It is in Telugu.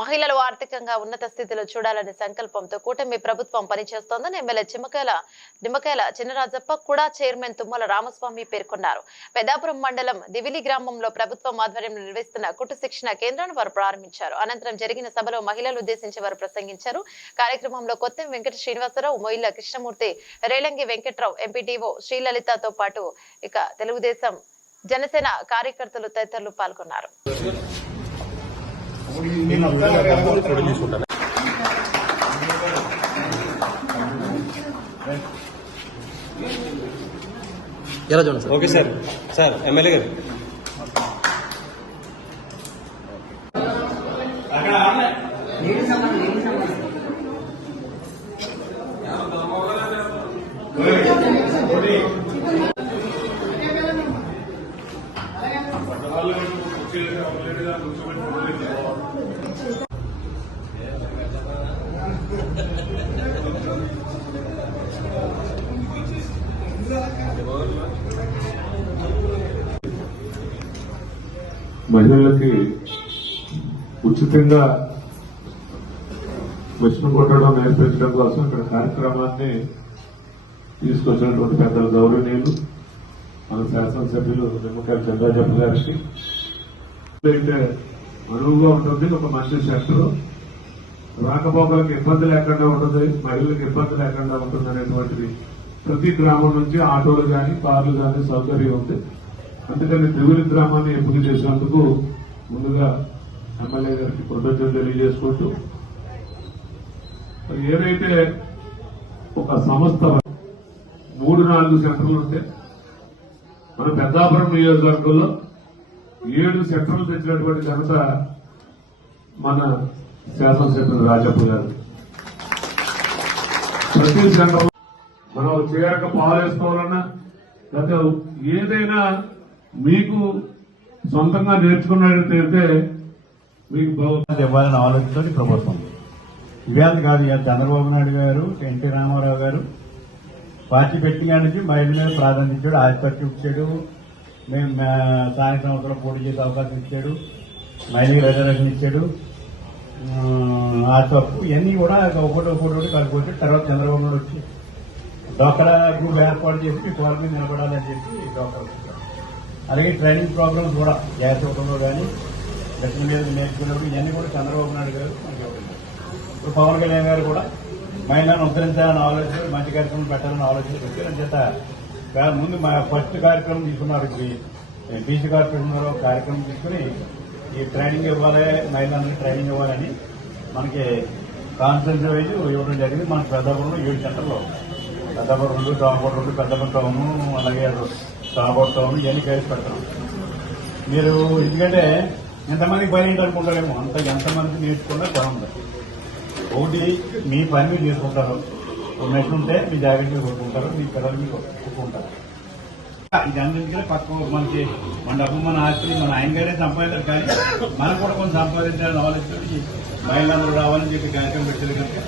మహిళలు ఆర్థికంగా ఉన్నత స్థితిలో చూడాలనే సంకల్పంతో కూటమి ప్రభుత్వం పనిచేస్తోందని ఎమ్మెల్యే నిమ్మకాయల చినరాజప్ప కూడా చైర్మన్ తుమ్మల రామస్వామి పేర్కొన్నారు. పెద్దాపురం మండలం దివిలి గ్రామంలో ప్రభుత్వం ఆధ్వర్యంలో నిర్వహిస్తున్న కుట్టు శిక్షణ కేంద్రాన్ని వారు ప్రారంభించారు. అనంతరం జరిగిన సభలో మహిళలు ఉద్దేశించి వారు ప్రసంగించారు. కార్యక్రమంలో కొత్త వెంకట శ్రీనివాసరావు, మొయిల కృష్ణమూర్తి, రేలంగి వెంకట్రావు, ఎంపీటీఓ శ్రీలలితతో పాటు ఇక తెలుగుదేశం, జనసేన కార్యకర్తలు తదితరులు పాల్గొన్నారు. Okay sir. సార్ ఎమ్మెల్యే గారు మహిళలకి ఉచితంగా మిషన్ కొట్టడం నేర్పించడం కోసం ఇక్కడ కార్యక్రమాన్ని తీసుకొచ్చినటువంటి పెద్దల గౌరవనీయులు మన శాసనసభ్యులు నిమ్మకాయల చినరాజప్ప గారికి అయితే అనువుగా ఉంటుంది. ఒక మంచి సెక్టర్ రాకపోకలకు ఇబ్బంది లేకుండా ఉంటుంది, మహిళలకు ఇబ్బంది లేకుండా ఉంటుంది అనేటువంటిది ప్రతి గ్రామం నుంచి ఆటోలు కానీ కార్లు కానీ సౌకర్యం ఉంది. అందుకని దివిలి గ్రామాన్ని ఎంపిక చేసినందుకు ముందుగా ఎమ్మెల్యే గారికి కృతజ్ఞతలు తెలియజేసుకుంటూ, ఏదైతే ఒక సంస్థ 3-4 సెంటర్లు ఉంటే మన పెద్దాపురం నియోజకవర్గంలో 7 సెంటర్లు తెచ్చినటువంటి ఘనత మన శాసనసభ్యులు రాజప్ప గారు. ప్రతి సెంటర్ మనం చేయక పాలు వేసుకోవాలన్నా లేకపోతే ఏదైనా మీకు సొంతంగా నేర్చుకున్నట్టయితే మీకు ఇవ్వాలని ఆలోచనతో ప్రభుత్వం ఇవాళ కాదు. ఇవాళ చంద్రబాబు నాయుడు గారు, ఎన్టీ రామారావు గారు పార్టీ పెట్టిన నుంచి మహిళల మీద ప్రాధాన్యత ఇచ్చాడు, ఆధిపత్యం ఇచ్చాడు, మేము స్థానిక సంస్థలో పోటీ చేసే అవకాశం ఇచ్చాడు, మహిళలకు రిజర్వేషన్ ఇచ్చాడు, ఆ తప్పు ఇవన్నీ కూడా ఒకటి కలిపి తర్వాత చంద్రబాబు నాయుడు వచ్చి డాక్రా గ్రూప్ ఏర్పాటు చేసి మీ కోళ్ళ మీద నిలబడాలని చెప్పి డాక్టర్. అలాగే ట్రైనింగ్ ప్రోగ్రామ్స్ కూడా జాతీయంలో కానీ దక్షిణ మీద నేర్చుకున్నప్పుడు ఇవన్నీ కూడా చంద్రబాబు నాయుడు గారు మనకి ఇవ్వలేదు. ఇప్పుడు పవన్ కళ్యాణ్ గారు కూడా మహిళలను ఉద్ధరించాలని ఆలోచన, మంచి కార్యక్రమం పెట్టాలని ఆలోచన పెట్టారు. చేత ముందు మా ఫస్ట్ కార్యక్రమం తీసుకున్నారు. ఇప్పుడు బీసీ కార్పొరేషన్ కార్యక్రమం తీసుకుని ఈ ట్రైనింగ్ ఇవ్వాలి, మహిళలందరికీ ట్రైనింగ్ ఇవ్వాలని మనకి కాన్ఫరెన్స్ వైజ్ ఇవ్వడం జరిగింది. మనకి పెద్దాపురంలో 7 సెంటర్లో పెద్దాపురం 2, టాంకోట 2, పెద్దపురం టౌను, అలాగే టాంకోట టౌన్ ఇవన్నీ కలిసి పెడతాం. మీరు ఎందుకంటే ఎంతమందికి పని ఏంటి అనుకుంటారేమో, ఎంతమంది నేర్చుకున్నా బాగుంది. ఒకటి మీ పని మీరు చేసుకుంటారు, ఉన్నట్టుంటే మీ జాగ్రత్తగా కొట్టుకుంటారు, మీ పిల్లలు మీకు కొట్టుకుంటారు. ఇది అన్నింటికీ పక్క మనకి మన డబ్బు, మన ఆస్తి, మన ఆయన గారే సంపాదించారు. కానీ మనం కూడా కొంచెం సంపాదించాలని ఆలోచించి మహిళలందరూ రావాలని చెప్పి కార్యక్రమం పెట్టారు కనుక